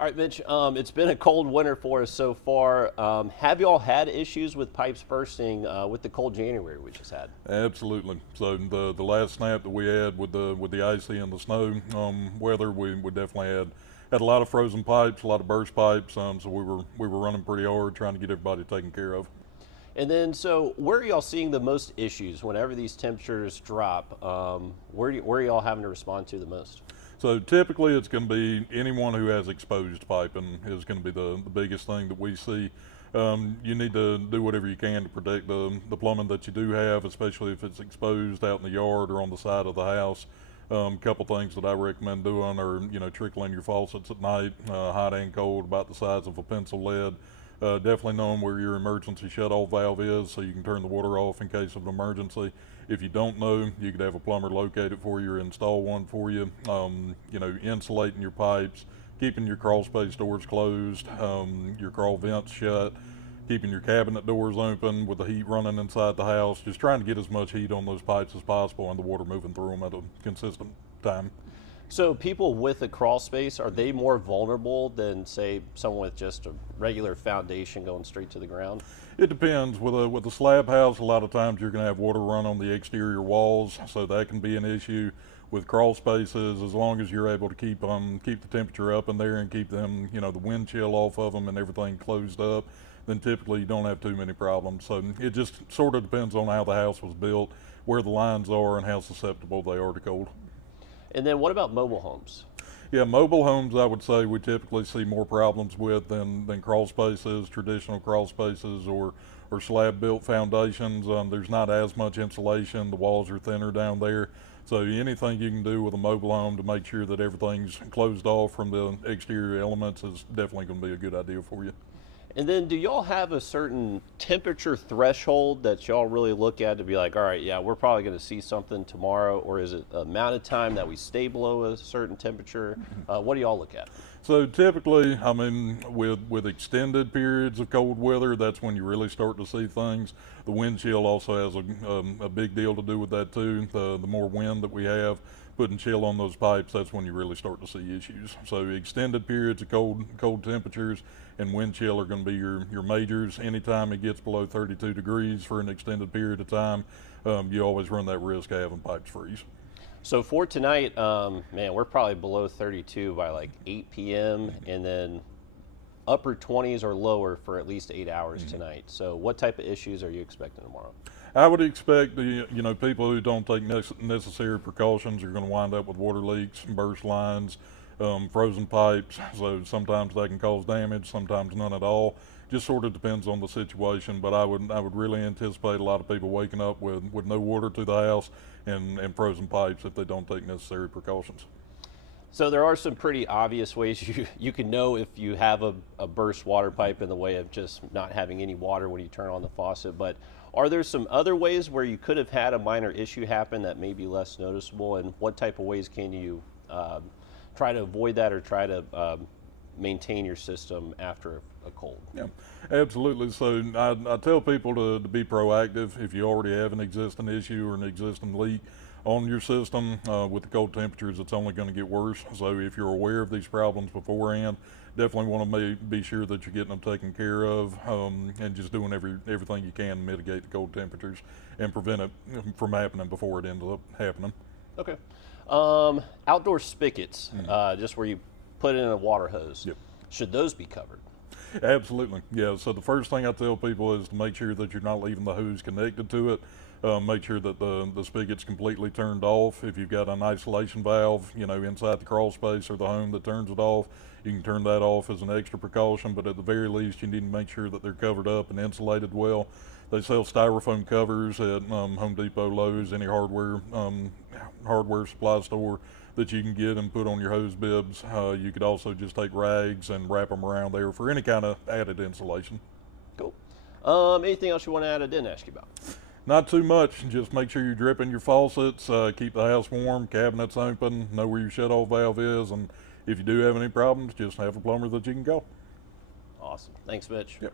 All right, Mitch, it's been a cold winter for us so far. Have you all had issues with pipes bursting with the cold January we just had? Absolutely. So the last snap that we had with the icy and the snow weather, we definitely had a lot of frozen pipes, a lot of burst pipes. So we were running pretty hard trying to get everybody taken care of. And then, so where are y'all seeing the most issues whenever these temperatures drop? Where are y'all having to respond to the most? So typically it's going to be anyone who has exposed piping is going to be the biggest thing that we see. You need to do whatever you can to protect the plumbing that you do have, especially if it's exposed out in the yard or on the side of the house. A couple things that I recommend doing are, trickling your faucets at night, hot and cold, about the size of a pencil lead. Definitely knowing where your emergency shut-off valve is so you can turn the water off in case of an emergency. If you don't know, you could have a plumber locate it for you or install one for you. Insulating your pipes, keeping your crawl space doors closed, your crawl vents shut, keeping your cabinet doors open with the heat running inside the house, just trying to get as much heat on those pipes as possible and the water moving through them at a consistent time. So people with a crawl space, are they more vulnerable than, say, someone with just a regular foundation going straight to the ground? It depends. With a slab house, a lot of times you're going to have water run on the exterior walls, so that can be an issue. With crawl spaces, as long as you're able to keep the temperature up in there and keep them, the wind chill off of them and everything closed up, then typically you don't have too many problems. So it just sort of depends on how the house was built, where the lines are, and how susceptible they are to cold. And then what about mobile homes? Yeah, mobile homes, I would say we typically see more problems with than crawl spaces, traditional crawl spaces, or slab-built foundations. There's not as much insulation. The walls are thinner down there. So anything you can do with a mobile home to make sure that everything's closed off from the exterior elements is definitely going to be a good idea for you. And then do y'all have a certain temperature threshold that y'all really look at to be like, all right, yeah, we're probably going to see something tomorrow, or is it the amount of time that we stay below a certain temperature? What do y'all look at? So typically, I mean, with extended periods of cold weather, that's when you really start to see things. The wind chill also has a big deal to do with that too. The more wind that we have, putting chill on those pipes, that's when you really start to see issues. So extended periods of cold temperatures and wind chill are going to be your majors. Anytime it gets below 32 degrees for an extended period of time, you always run that risk of having pipes freeze. So for tonight, man, we're probably below 32 by like 8 p.m. and then upper 20s or lower for at least 8 hours tonight. So what type of issues are you expecting tomorrow? I would expect people who don't take necessary precautions are going to wind up with water leaks, burst lines, frozen pipes. So sometimes they can cause damage, sometimes none at all. Just sort of depends on the situation, but I would really anticipate a lot of people waking up with no water to the house and frozen pipes if they don't take necessary precautions. So there are some pretty obvious ways you can know if you have a burst water pipe in the way of just not having any water when you turn on the faucet, but are there some other ways where you could have had a minor issue happen that may be less noticeable, and what type of ways can you try to avoid that or try to maintain your system after a cold? Yeah, absolutely. So I tell people to be proactive. If you already have an existing issue or an existing leak on your system, with the cold temperatures, it's only going to get worse. So if you're aware of these problems beforehand, definitely want to be sure that you're getting them taken care of, and just doing everything you can to mitigate the cold temperatures and prevent it from happening before it ends up happening. Okay. Outdoor spigots, just where you put in a water hose. Yep. Should those be covered? Absolutely, yeah. So the first thing I tell people is to make sure that you're not leaving the hose connected to it. Make sure that the spigot's completely turned off. If you've got an isolation valve, inside the crawl space or the home that turns it off, you can turn that off as an extra precaution, but at the very least, you need to make sure that they're covered up and insulated well. They sell styrofoam covers at Home Depot, Lowe's, any hardware supply store that you can get and put on your hose bibs. You could also just take rags and wrap them around there for any kind of added insulation. Cool. Anything else you want to add I didn't ask you about? Not too much. Just make sure you're dripping your faucets, keep the house warm, cabinets open, know where your shut-off valve is, and if you do have any problems, just have a plumber that you can call. Awesome. Thanks, Mitch. Yep.